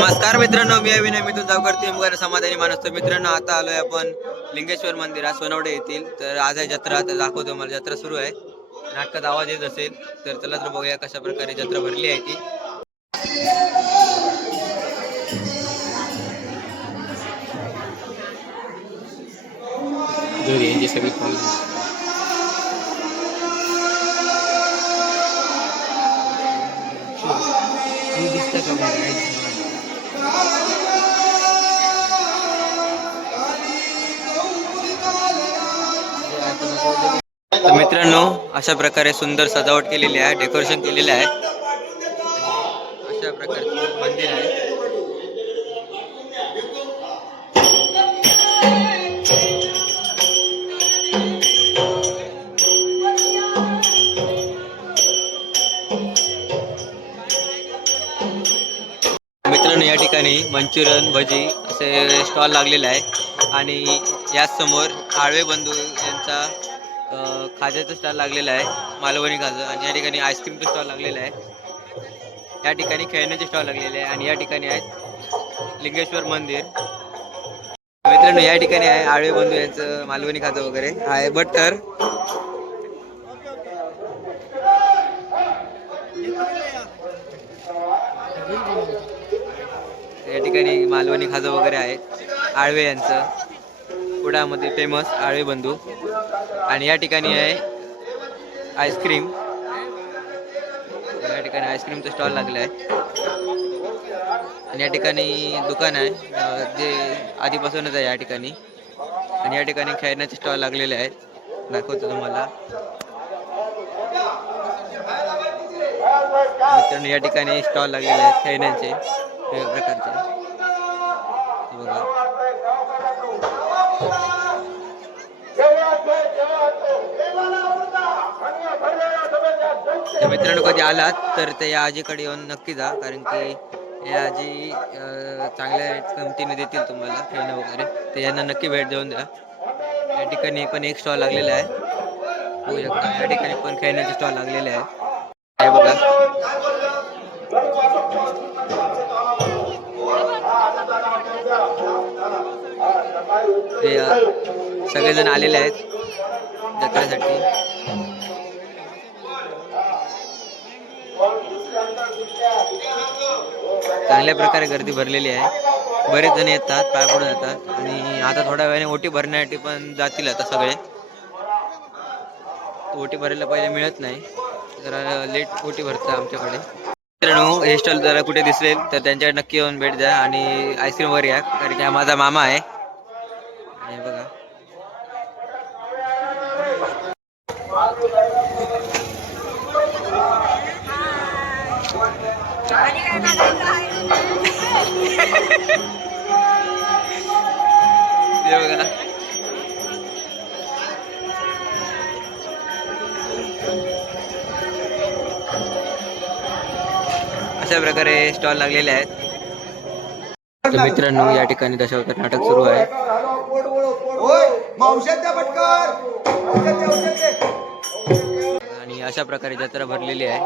नमस्कार मित्रांनो मी अभिनय मी तुमचा करते मुगार समाधानी माणूस. तर मित्रांनो आता आलोय आपण लिंगेश्वर मंदिरात सोनवडे येथील. तर आज आहे जत्रा तर दाखवतो मला जत्रा सुरू आहे. नाटकात आवाज येत असेल तर चला तर बघूया कशा प्रकारे जत्रा भरली आहे ती. यांची सगळी तर मित्रांनो अशा प्रकारे सुंदर सजावट केलेली आहे डेकोरेशन केलेलं आहे. अशा प्रकारचं मंदिर आहे. या ठिकाणी मंचुरियन भजी असे स्टॉल लागलेले आहे आणि याचसमोर आळवे बंधू यांचा खाज्याचा स्टॉल लागलेला आहे मालवणी खाजं आणि या ठिकाणी आईस्क्रीमचा स्टॉल लागलेला आहे. या ठिकाणी खेळण्याचे स्टॉल लागलेले आहे. आणि या ठिकाणी आहेत लिंगेश्वर मंदिर. मित्रांनो या ठिकाणी आहे आळवे बंधू यांचं मालवणी खाजं वगैरे. आहे बटर या ठिकाणी मालवणी खाजं वगैरे आहे आळवे यांचं. कुडामध्ये फेमस आळवे बंधू. आणि या ठिकाणी आहे आईस्क्रीम या ठिकाणी आईस्क्रीमचं स्टॉल लागलं आहे. आणि या ठिकाणी दुकान आहे. जे आधीपासूनच आहे या ठिकाणी. आणि या ठिकाणी खेळण्याचे स्टॉल लागलेले आहेत. दाखवतो तुम्हाला. मित्रांनो या ठिकाणी स्टॉल लागलेले आहेत खेळण्याचे. वेगवेगळ्या प्रकारचे. बघा. तर मित्रांनो कधी आलात तर ते या आजीकडे येऊन नक्की जा कारण की या आजी चांगल्या किमतीने देतील तुम्हाला खेळणं वगैरे. तर यांना नक्की भेट देऊन द्या. या ठिकाणी पण एक स्टॉल लागलेला आहे. होऊ शकता. या ठिकाणी पण खेळण्याचे स्टॉल लागलेले आहे. हे बघा. ते सगळेजण आलेले आहेत जत्रेसाठी. चांगल्या प्रकारे गर्दी भरलेली आहे. बरेच जण येतात पाय पडून जातात. आणि आता थोड्या वेळाने ओटी भरण्यासाठी पण जातील आता सगळे. ओटी भरायला पहिले मिळत नाही. जरा लेट ओटी भरतात आमच्याकडे. मित्रांनो हे स्टॉल जरा कुठे दिसेल तर त्यांच्याकडे नक्की येऊन भेट द्या आणि आईस्क्रीम वगैरे या कारण की हा माझा मामा आहे आणि हे बघा हे बघा. अशा प्रकारे स्टॉल लागलेले आहेत. तर मित्रांनो या ठिकाणी दशावतार नाटक सुरू आहे. आणि अशा प्रकारे जत्रा भरलेली आहे.